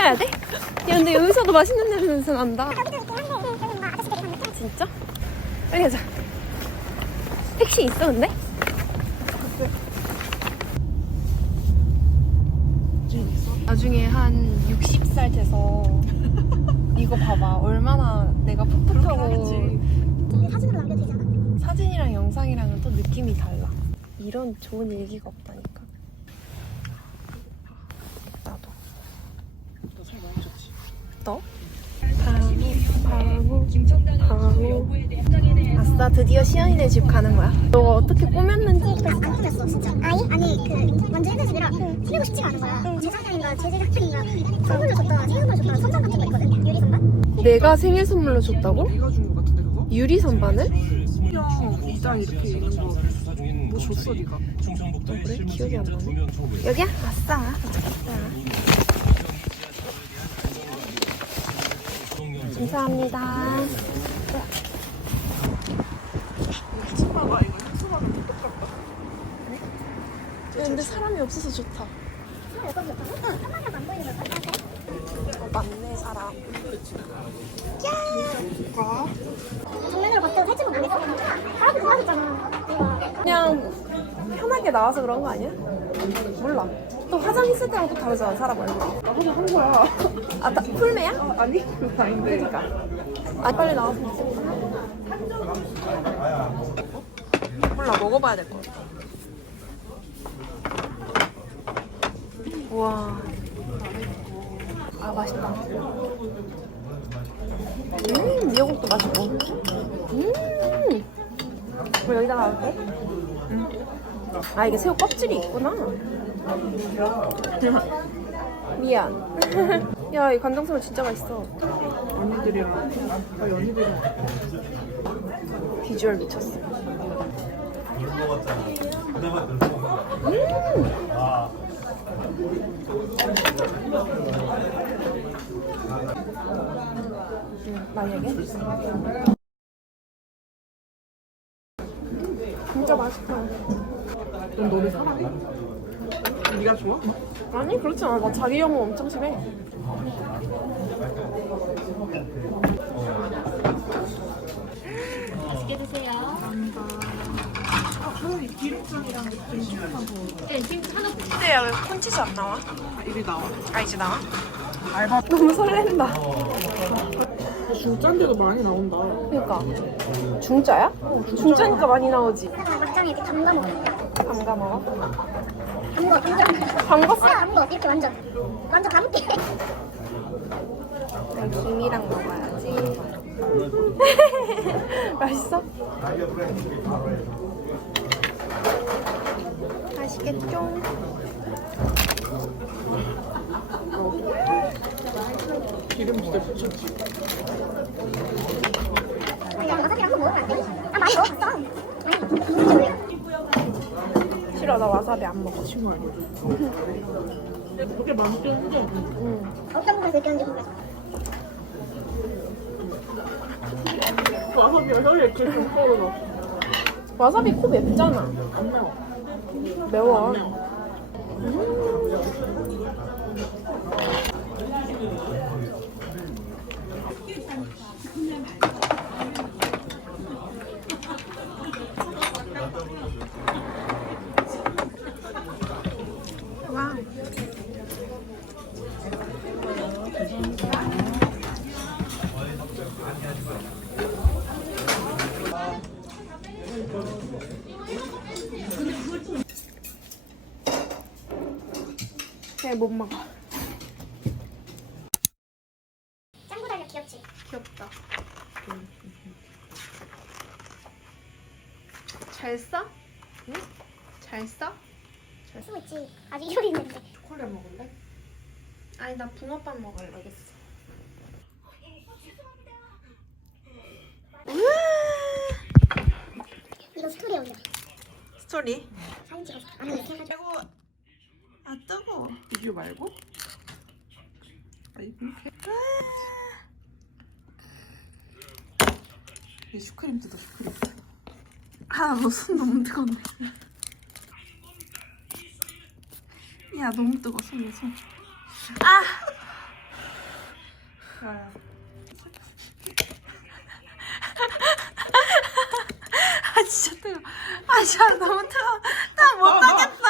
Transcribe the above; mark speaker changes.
Speaker 1: 가야 돼? 야 근데 여기서도 맛있는 냄새 난다. 진짜? 빨리 가자. 택시 있어 근데? 나중에 한 60살 돼서 이거 봐봐. 얼마나 내가 풋풋하고.
Speaker 2: 사진으로 남겨도 되잖아.
Speaker 1: 사진이랑 영상이랑은 또 느낌이 달라. 이런 좋은 일기가 없다니까. 나도.
Speaker 3: 너 살 많이 쪘지?
Speaker 1: 너? 방우. 아싸, 드디어 시연이네 집 가는 거야. 너가 어떻게 꾸몄는지.
Speaker 2: 안 꾸몄어 진짜. 아니 그 완전 옛날 집이라 꾸미고 싶지가 않은 거야. 제작년인가 제작년인가 선물로 줬다 생일로 줬다 선반 같은 거 있거든. 유리 선반.
Speaker 1: 내가 생일 선물로 줬다고?
Speaker 3: 내가 준 거 같은데 그거?
Speaker 1: 유리 선반을?
Speaker 3: 그냥 이장 이렇게 있는 거 뭐 줬어 네가?
Speaker 1: 그래? 기억이 안 나네. 여기야? 아싸. 감사합니다.
Speaker 3: 봐봐 이거 현수막은 똑같다.
Speaker 1: 근데 사람이 없어서 좋다.
Speaker 2: 응, 한마디도 안 보이는 거
Speaker 1: 맞네, 사람.
Speaker 3: 가?
Speaker 2: 정면으로 봤을 때 살찐 거 모르겠어? 사람이 좋아졌잖아. 이거.
Speaker 1: 그냥 편하게 나와서 그런 거 아니야? 몰라. 또 화장 있을 때랑 또 다르잖아, 사람 얼굴.
Speaker 3: 나 화장 한 거야.
Speaker 1: 아, 나 풀메야?
Speaker 3: 아니 그거 아닌데.
Speaker 1: 그러니까. 아, 빨리 나와서 먹자. 몰라, 먹어봐야 될 것 같아. 우와. 아, 맛있다. 미역국도 맛있고. 뭐 여기다 놔둘게. 아, 이게 새우 껍질이 있구나. 미안. 야, 이 간장새우 진짜 맛있어.
Speaker 3: 언니들이랑 나 연희들이랑
Speaker 1: 비주얼 미쳤어. 만약에? 진짜 맛있다.
Speaker 3: 넌 너네 사랑해? 네가 좋아?
Speaker 1: 아니, 그렇지 않아. 나 자기 혐오 엄청 심해.
Speaker 2: 맛있게 드세요.
Speaker 3: 차라리 기름장이랑 김치만 더.
Speaker 2: 네, 지금 하나
Speaker 1: 근데 야, 왜 콘치즈 안 나와?
Speaker 3: 이리 나와.
Speaker 1: 아, 이제 나와?
Speaker 3: 알바.
Speaker 1: 너무 설렌다.
Speaker 3: 중짠데도 많이 나온다.
Speaker 1: 그니까. 중짜야? 중짜니까 많이 나오지.
Speaker 2: 막장에 이렇게 담가 먹는 거.
Speaker 1: 담가 먹어?
Speaker 2: 담궈.
Speaker 1: 담궜어?
Speaker 2: 담궈. 이렇게 완전 담을게.
Speaker 1: 김이랑 먹어야지. 맛있어? 맛있겠죠?
Speaker 3: 기름 진짜 붙였지.
Speaker 2: 야, 와사비랑 한번 먹으면 안 돼? 아, 많이 먹었어. 많이 먹었어.
Speaker 1: 싫어, 나 와사비 안 먹어.
Speaker 3: 친구 알고. 그게 맛있겠는데.
Speaker 2: 어떤 분들 그렇게 하는지 모르겠어.
Speaker 3: 와사비가 혀에 좀 떨어져.
Speaker 1: 와사비 코 맵잖아.
Speaker 3: 안 매워.
Speaker 1: 매워.
Speaker 3: 안 매워.
Speaker 1: 와우. 못 먹어.
Speaker 2: 짱구 달력 귀엽지?
Speaker 1: 귀엽다. 잘 싸? 응? 잘 싸?
Speaker 2: 쓰고 있지. 아직 요리 있는데.
Speaker 3: 초콜릿 먹을래?
Speaker 1: 아니, 나 붕어빵 먹으려겠어.
Speaker 2: 이거 스토리에 올려.
Speaker 1: 스토리?
Speaker 2: 사진 찍어서. 아니, 이렇게 해가지고.
Speaker 1: 아, 뜨거워.
Speaker 3: 비디오 말고? 아니 이렇게. 이 슈크림 뜯어 슈크림.
Speaker 1: 아, 너 손 너무 뜨겁네. 야, 너무 뜨거워, 손. 아!
Speaker 3: 좋아요.
Speaker 1: 아 진짜 뜨거. 아 진짜 너무 뜨거. 나 못하겠어.